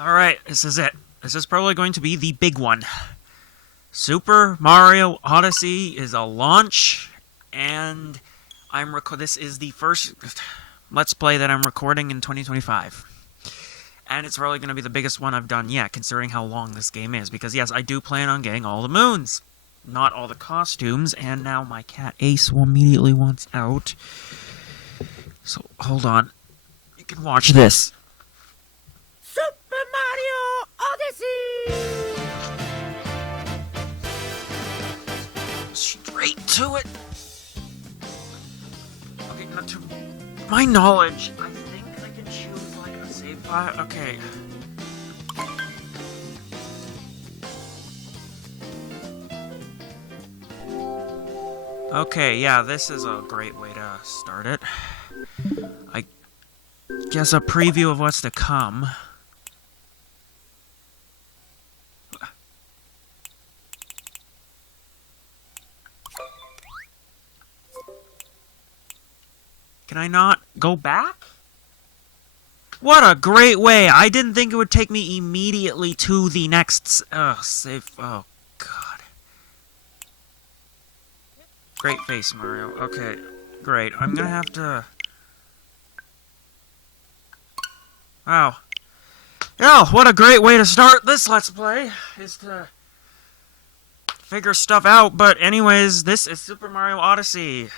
Alright, this is it. This is probably going to be the big one. Super Mario Odyssey is a launch, and this is the first Let's Play that I'm recording in 2025. And it's probably going to be the biggest one I've done yet, considering how long this game is. Because yes, I do plan on getting all the moons. Not all the costumes, and now my cat Ace immediately wants out. So, hold on. You can watch this. Super Mario Odyssey! Straight to it. Okay, not to my knowledge, I think I can choose like a save file. Okay. Okay, yeah, this is a great way to start it. I guess a preview of what's to come. Can I not go back? What a great way! I didn't think it would take me immediately to the next save. Oh, God. Great face, Mario. Okay, great. I'm gonna have to... Wow. Yeah, what a great way to start this Let's Play, is to figure stuff out. But anyways, this is Super Mario Odyssey.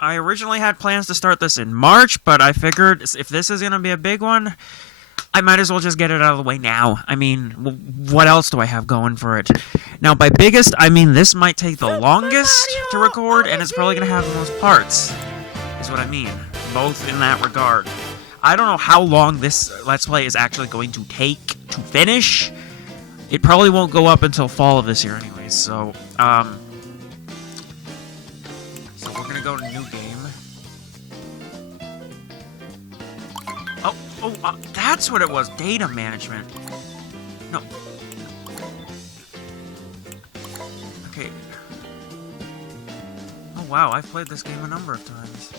I originally had plans to start this in March, but I figured if this is gonna be a big one, I might as well just get it out of the way now. I mean, what else do I have going for it? Now, by biggest, I mean this might take the longest to record, and it's probably going to have the most parts, is what I mean. Both in that regard. I don't know how long this Let's Play is actually going to take to finish. It probably won't go up until fall of this year anyways, so we're going to go to new game. Oh, that's what it was. Data management. No. Okay. Oh, wow. I've played this game a number of times.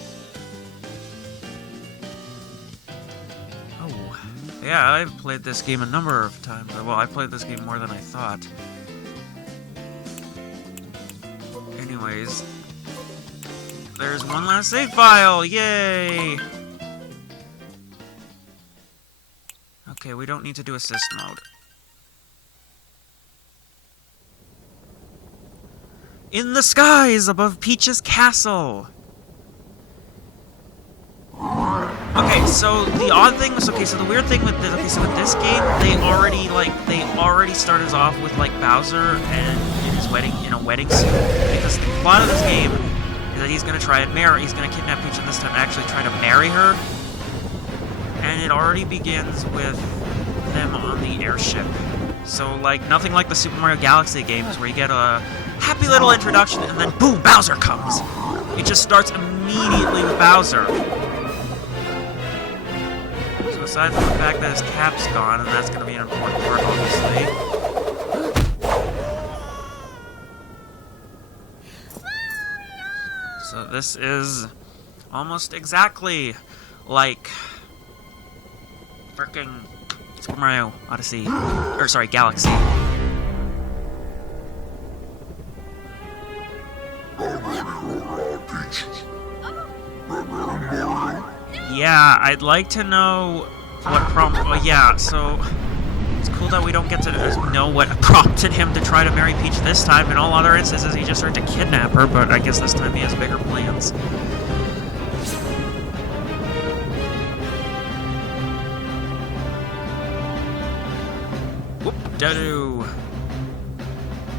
Oh. Yeah, I've played this game a number of times. Well, I've played this game more than I thought. Anyways. There's one last save file. Yay! Okay, we don't need to do assist mode. In the skies above Peach's castle! Okay, so the odd thing was, so the weird thing with this, with this game, they already started us off with, Bowser and in a wedding suit, because the plot of this game is that he's gonna kidnap Peach and this time actually try to marry her. And it already begins with them on the airship. So, nothing like the Super Mario Galaxy games where you get a happy little introduction and then boom, Bowser comes. It just starts immediately with Bowser. So aside from the fact that his cap's gone, and that's going to be an important part, obviously. So this is almost exactly like frickin' Super Mario Odyssey. Or, sorry, Galaxy. Yeah, I'd like to know what prompted... Well, yeah, so... It's cool that we don't get to know what prompted him to try to marry Peach this time. In all other instances, he just tried to kidnap her, but I guess this time he has bigger plans. Whoop-da-doo.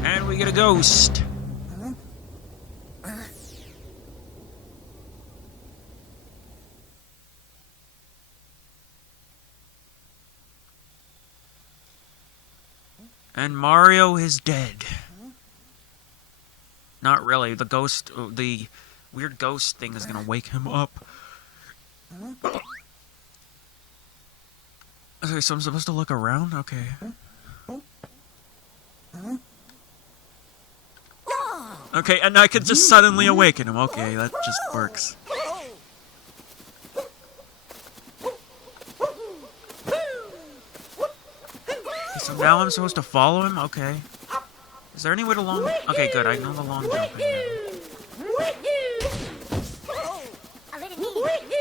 And we get a ghost. And Mario is dead. Not really. The ghost, the weird ghost thing is gonna wake him up. Okay, so I'm supposed to look around? Okay. Okay, and I could just suddenly awaken him. Okay, that just works. So now I'm supposed to follow him? Okay. Is there any way to long... Okay, good. I know the long jumping now.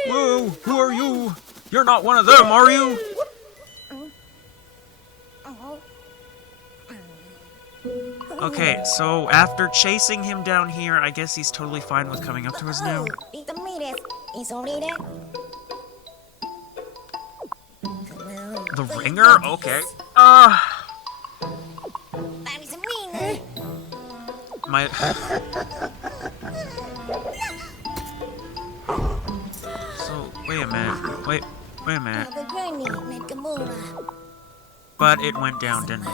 Whoa! Who are you? You're not one of them, are you? Okay, so after chasing him down here, I guess he's totally fine with coming up to us now. The ringer? Okay. My... So, wait a minute. Wait a minute. But it went down, didn't it?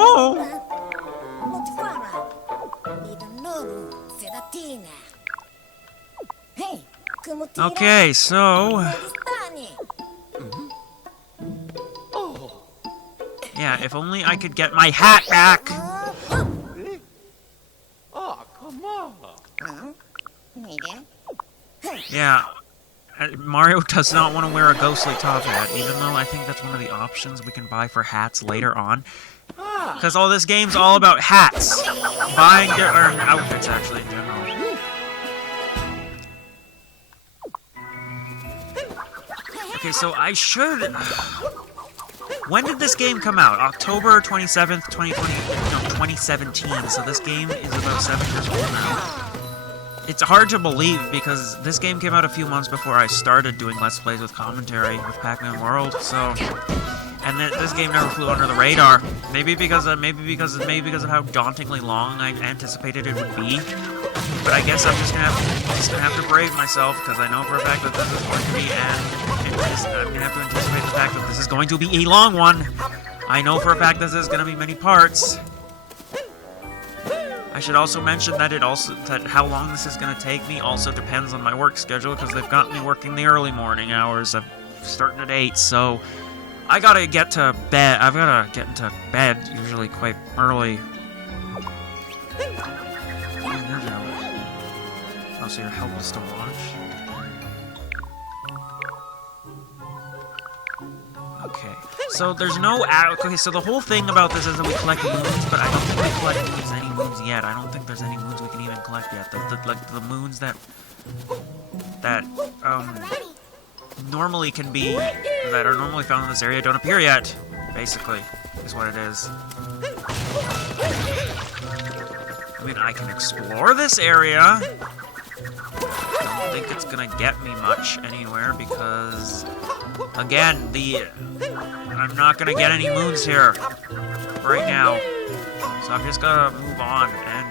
Oh! Okay, so... Yeah, if only I could get my hat back! Oh, come on! Yeah, Mario does not want to wear a ghostly top hat, even though I think that's one of the options we can buy for hats later on. Because all this game's all about hats. Buying different outfits, actually, in general. Okay, so I should... When did this game come out? October 27th, 2017. So this game is about 7 years old now. It's hard to believe because this game came out a few months before I started doing Let's Plays with commentary with Pac-Man World, so... And this game never flew under the radar. Maybe because of how dauntingly long I anticipated it would be. But I guess I'm just gonna have to brave myself because I know for a fact that this is going to be I'm gonna have to anticipate the fact that this is going to be a long one. I know for a fact this is gonna be many parts. I should also mention that how long this is gonna take me also depends on my work schedule because they've got me working the early morning hours. I'm starting at 8, so I gotta get to bed. I've gotta get into bed usually quite early. Oh, so you're helpless to watch? Okay. So there's no... Okay, so the whole thing about this is that we collect moons, but I don't think we collect any moons yet. I don't think there's any moons we can even collect yet. The moons that normally can be... that are normally found in this area don't appear yet, basically, is what it is. I mean, I can explore this area. I don't think it's gonna get me much anywhere because, again, I'm not gonna get any moons here right now. So I'm just gonna move on, and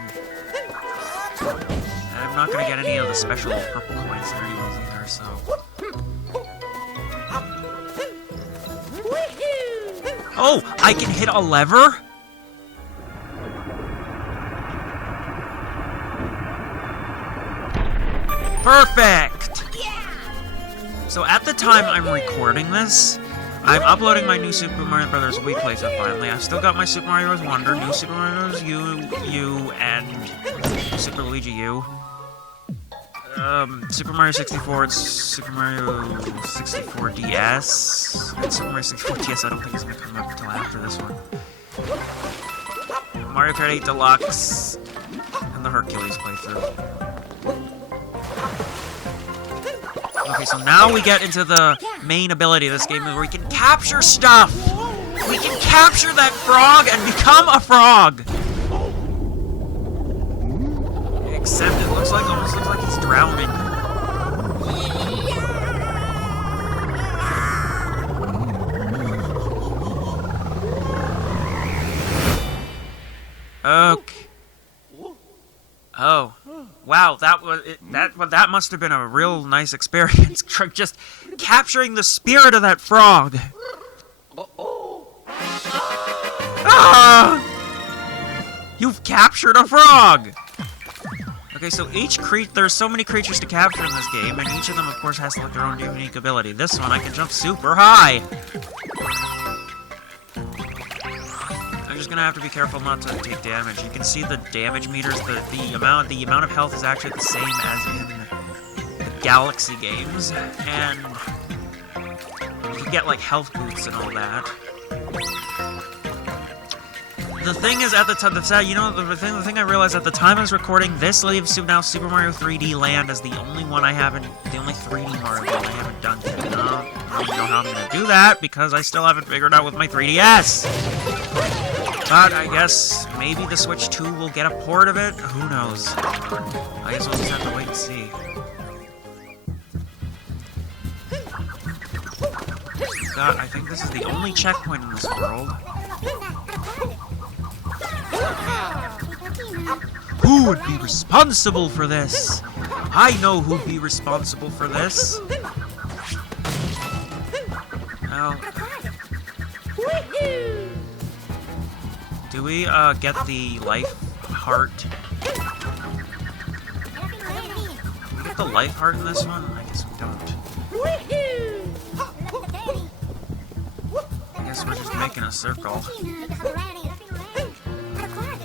I'm not gonna get any of the special purple coins anyways either, so. Oh, I can hit a lever? Perfect! So at the time I'm recording this, I'm uploading my new Super Mario Bros. Wii playthrough finally. I've still got my Super Mario Bros. Wonder, new Super Mario Bros. U, and Super Luigi U. Super Mario 64, it's Super Mario 64 DS. And Super Mario 64 DS I don't think is going to come up until after this one. Mario Kart 8 Deluxe, and the Hercules playthrough. Okay, so now we get into the main ability of this game where we can capture stuff! We can capture that frog and become a frog! Except it almost looks like he's drowning. Okay. Oh. Wow, that must have been a real nice experience. Just capturing the spirit of that frog. Ah! You've captured a frog! Okay, so there's so many creatures to capture in this game, and each of them, of course, has like their own unique ability. This one, I can jump super high! I'm just gonna have to be careful not to take damage. You can see the damage meters, the amount of health is actually the same as in the Galaxy games, and can get, like, health boosts and all that. The thing is, at the time, you know, the thing I realized at the time I was recording, this leaves now Super Mario 3D Land as the only one I haven't, the only 3D Mario game I haven't done yet. And I don't know how I'm gonna do that, because I still haven't figured out with my 3DS! But I guess maybe the Switch 2 will get a port of it? Who knows? I guess we'll just have to wait and see. God, I think this is the only checkpoint in this world. Who would be responsible for this? I know who'd be responsible for this. Well, do we get the life heart? Do we get the life heart in this one? I guess we don't. I guess we're just making a circle.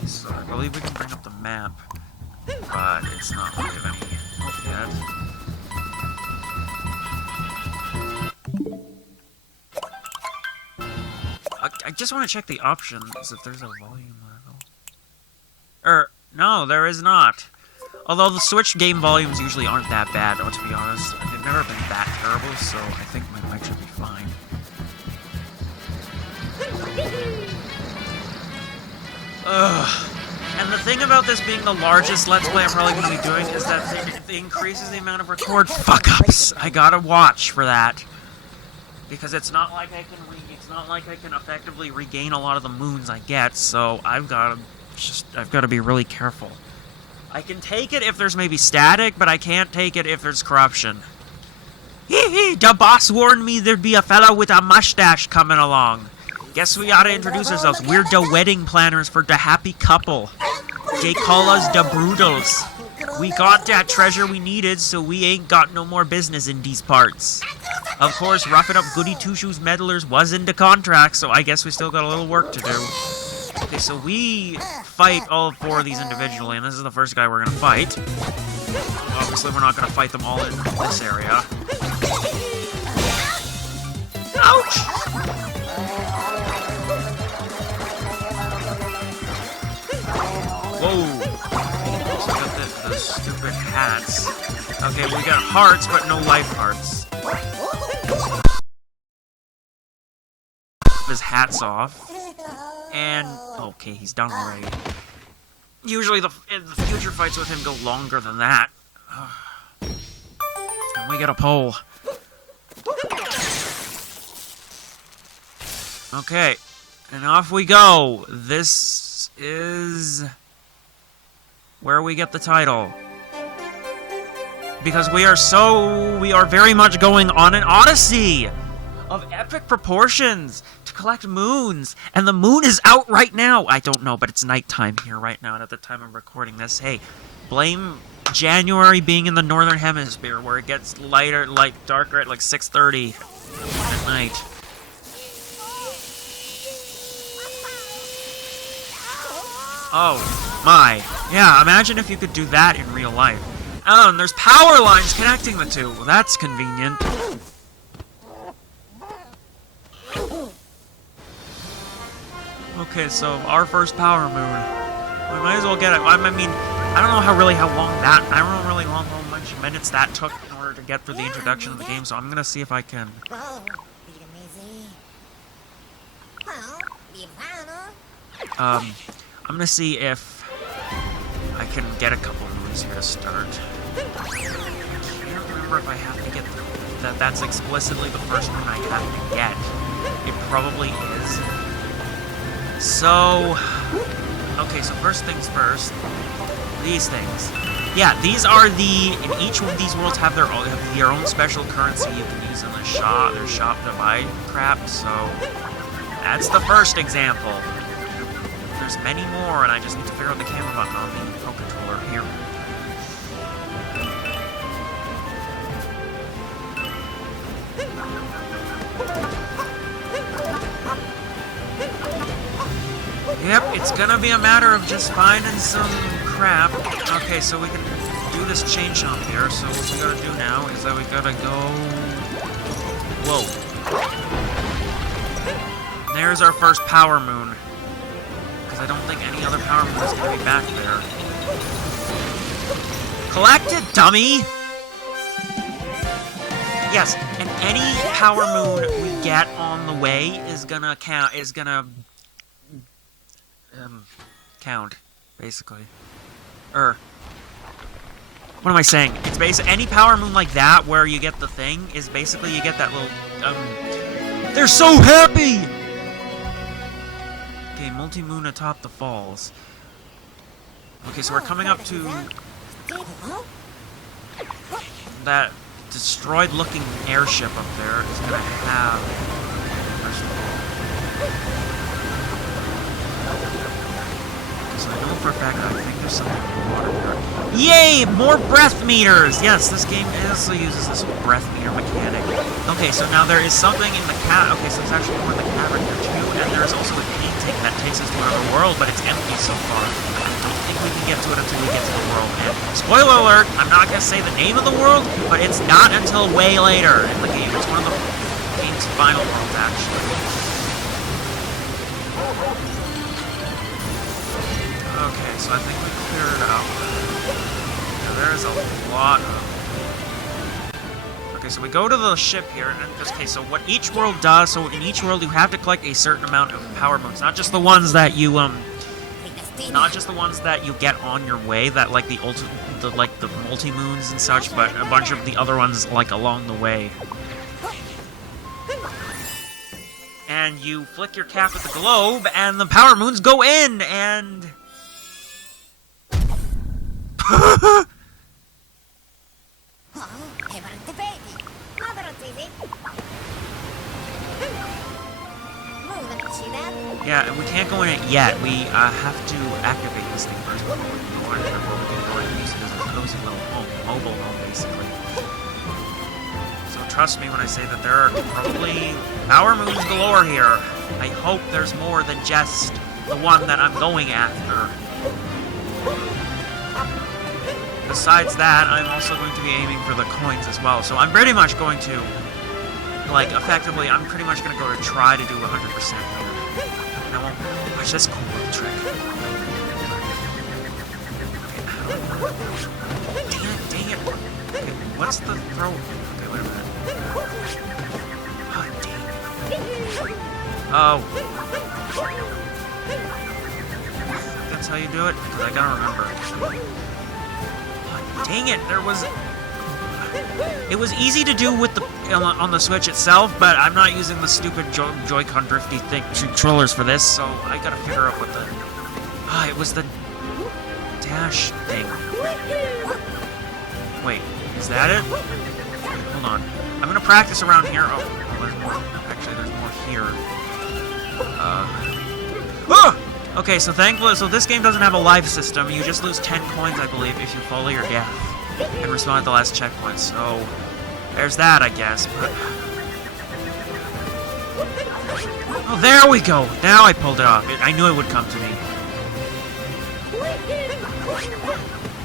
So I believe we can bring up the map, but it's not really of any help yet. I just want to check the options if there's a volume level. No, there is not. Although the Switch game volumes usually aren't that bad, to be honest. They've never been that terrible, so I think my mic should be fine. Ugh. And the thing about this being the largest Let's Play I'm probably going to be doing is that it increases the amount of record fuck-ups. I gotta watch for that. Because it's not like I can effectively regain a lot of the moons I get, so I've got to be really careful. I can take it if there's maybe static, but I can't take it if there's corruption. Hee hee, the boss warned me there'd be a fella with a mustache coming along. Guess we ought to introduce ourselves. We're the wedding planners for the happy couple. They call us the Broodals. We got that treasure we needed, so we ain't got no more business in these parts. Of course, Rough It Up Goody Two-Shoes Meddlers was in the contract, so I guess we still got a little work to do. Okay, so we fight all four of these individually, and this is the first guy we're gonna fight. Obviously, we're not gonna fight them all in this area. Ouch! Whoa! So we got the stupid hats. Okay, we got hearts, but no life hearts. His hat's off. And, okay, he's done already. Usually the future fights with him go longer than that. And we get a pole. Okay, and off we go. This is where we get the title. Because we are very much going on an Odyssey of epic proportions to collect moons. And the moon is out right now. I don't know, but it's nighttime here right now. And at the time I'm recording this, hey, blame January being in the northern hemisphere where it gets lighter, darker at like 6:30 at night. Oh, my. Yeah, imagine if you could do that in real life. Oh, and there's power lines connecting the two. Well, that's convenient. Okay, so our first power moon. We might as well get it. I mean, I don't know how much minutes that took in order to get through the introduction of the game, so I'm gonna see if I can. I'm gonna see if I can get a couple moons here to start. I can't remember if I have to get that. That's explicitly the first one I have to get. It probably is. So, okay. So first things first. These things. Yeah, these are and each one of these worlds have their own special currency you can use in the shop. Their shop to buy crap. So that's the first example. There's many more, and I just need to figure out the camera button on the Pro Controller here. Yep, it's gonna be a matter of just finding some crap. Okay, so we can do this chain jump here. So what we gotta do now is that we gotta go... Whoa. There's our first power moon. Because I don't think any other power moon is going to be back there. Collect it, dummy! Yes, and any power moon we get on the way is gonna count, count, basically. What am I saying? It's basically any power moon like that where you get the thing is basically you get that little, they're so happy! Okay, multi-moon atop the falls. Okay, so we're coming up to that destroyed-looking airship up there is gonna have. So I know for a fact that I think there's something in the water there. Yay! More breath meters! Yes, this game also uses this breath meter mechanic. Okay, so now there is something in the okay, so there's actually more in the cavern here too, and there's also a painting that takes us to another world, but it's empty so far. I don't think we can get to it until we get to the world. And spoiler alert, I'm not gonna say the name of the world, but it's not until way later in the game. It's one of the game's final worlds, actually. Okay, so I think we cleared it out. Now, there's a lot of... Okay, so we go to the ship here, and okay, so what each world does, so in each world you have to collect a certain amount of power moons, not just the ones that you, not just the ones that you get on your way, that like the multi-moons and such, but a bunch of the other ones like along the way. And you flick your cap at the globe, and the power moons go in, and... Yeah, and we can't go in it yet. We have to activate this thing first before we can go in it, before we can go and use it as a cozy little home, mobile home, basically. So trust me when I say that there are probably power moons galore here. I hope there's more than just the one that I'm going after. Besides that, I'm also going to be aiming for the coins as well. So I'm pretty much going to, like, effectively, I'm pretty much going to go to try to do 100% here. And I won't watch this cool little trick. Dang it. Okay, what's the throw? Okay, wait a minute. Oh, dang it. Oh. That's how you do it? Because I gotta remember. Dang it, it was easy to do with the on the Switch itself, but I'm not using the stupid Joy-Con drifty controllers for this, so I gotta figure out what the... it was the dash thing. Wait, is that it? Hold on. I'm gonna practice around here. Oh, there's more. Actually, there's more here. Okay, so thankfully, so this game doesn't have a life system. You just lose 10 coins, I believe, if you follow your death and respawn at the last checkpoint. So there's that, I guess. But... oh, there we go. Now I pulled it off. I knew it would come to me.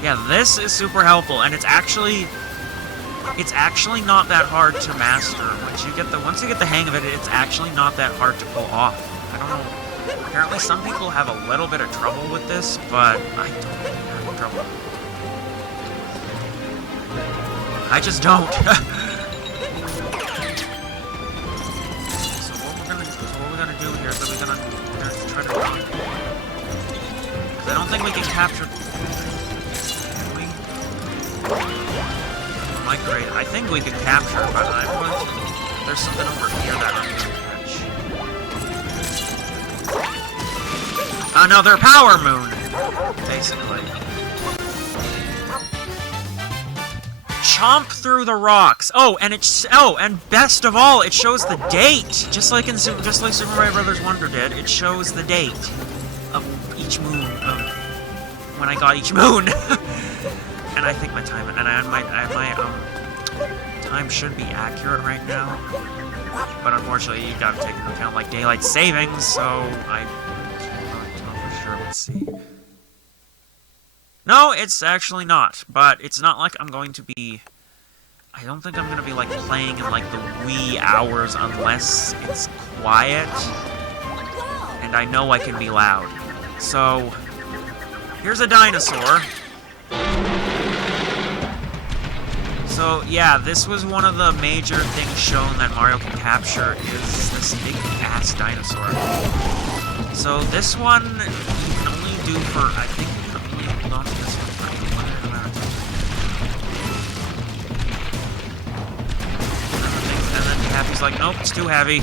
Yeah, this is super helpful, and it's actually not that hard to master. Once you get the hang of it, it's actually not that hard to pull off. I don't know. Apparently some people have a little bit of trouble with this, but I don't really have trouble. I just don't. So what we're gonna do here is that we're gonna try to run. Because I don't think we can capture... Can we? I think we can capture it, but I'm going to... There's something over here that I'm going to catch. Another power moon, basically. Chomp through the rocks. And best of all, it shows the date. Just like Super Mario Brothers Wonder did, it shows the date of each moon, of when I got each moon. And I think my time my time should be accurate right now. But unfortunately, you gotta take into account like daylight savings, so I don't know for sure. Let's see. No, it's actually not. But it's not like I'm going to be I don't think I'm gonna be, like, playing in, like, the wee hours unless it's quiet. And I know I can be loud. So, here's a dinosaur. So, yeah, this was one of the major things shown that Mario can capture is this big-ass dinosaur. So, this one, you can only do for, I think you can only hold on to this one for a limited amount of time. And then Cappy's like, nope, it's too heavy.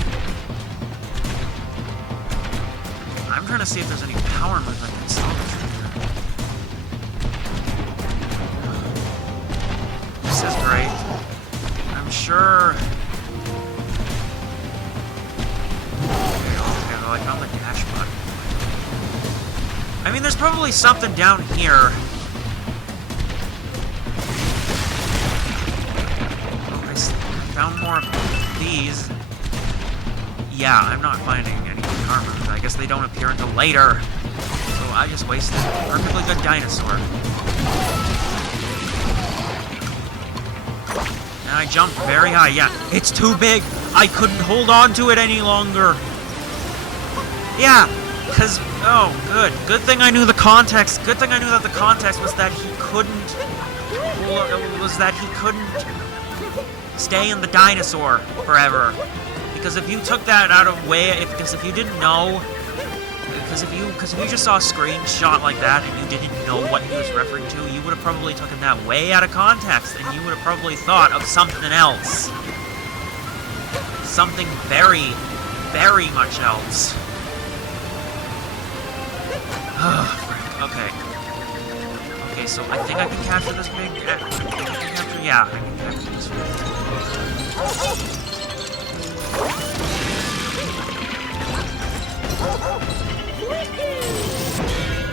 I'm trying to see if there's any power movement I can salvage from here. This is great. I'm sure... Okay, well, I found the dash button. I mean, there's probably something down here. Oh, I found more of these. Yeah, I'm not finding any power movement. I guess they don't appear until later. So I just wasted a perfectly good dinosaur. And I jumped very high. Yeah, it's too big. I couldn't hold on to it any longer. Yeah, because, oh, good. Good thing I knew the context. Good thing I knew that the context was that he couldn't, stay in the dinosaur forever. Because if you took that out of because if you didn't know, because if you just saw a screenshot like that and you didn't know what he was referring to, you would have probably taken that way out of context, and you would have probably thought of something else. Something very, very much else. Okay. Okay, so I think I can capture this big... Yeah, I can capture this big.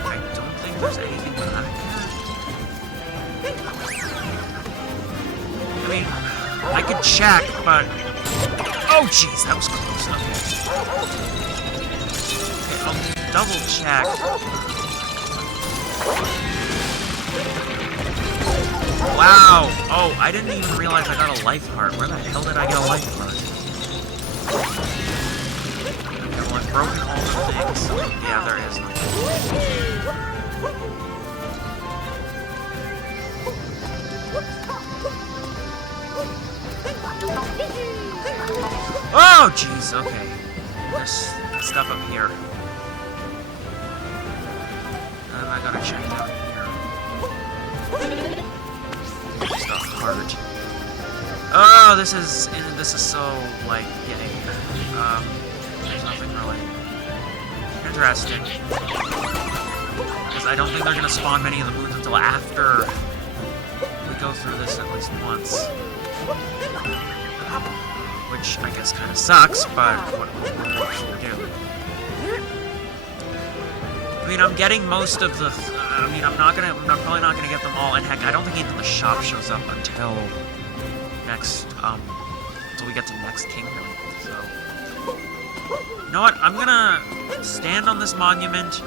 I don't think there's anything back here. I mean, I could check, but... Oh, jeez, that was close. Okay, I'll double check. Wow! Oh, I didn't even realize I got a life heart. Where the hell did I get a life heart? Okay, well, I've broken all the things. Yeah, there is nothing. Oh, jeez, okay. There's stuff up here. And I gotta check down here. Just a heart. Oh, this is so, like, getting, there's nothing really interesting. Because I don't think they're gonna spawn many of the moons until after we go through this at least once. Which I guess kind of sucks, but what should we do? I mean, I'm getting most of the... I mean, I'm probably not gonna get them all, and heck, I don't think even the shop shows up until next, until we get to next kingdom, so... You know what, I'm gonna stand on this monument,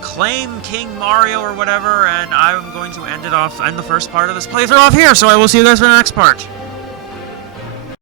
claim King Mario or whatever, and I'm going to end the first part of this playthrough off here, so I will see you guys for the next part.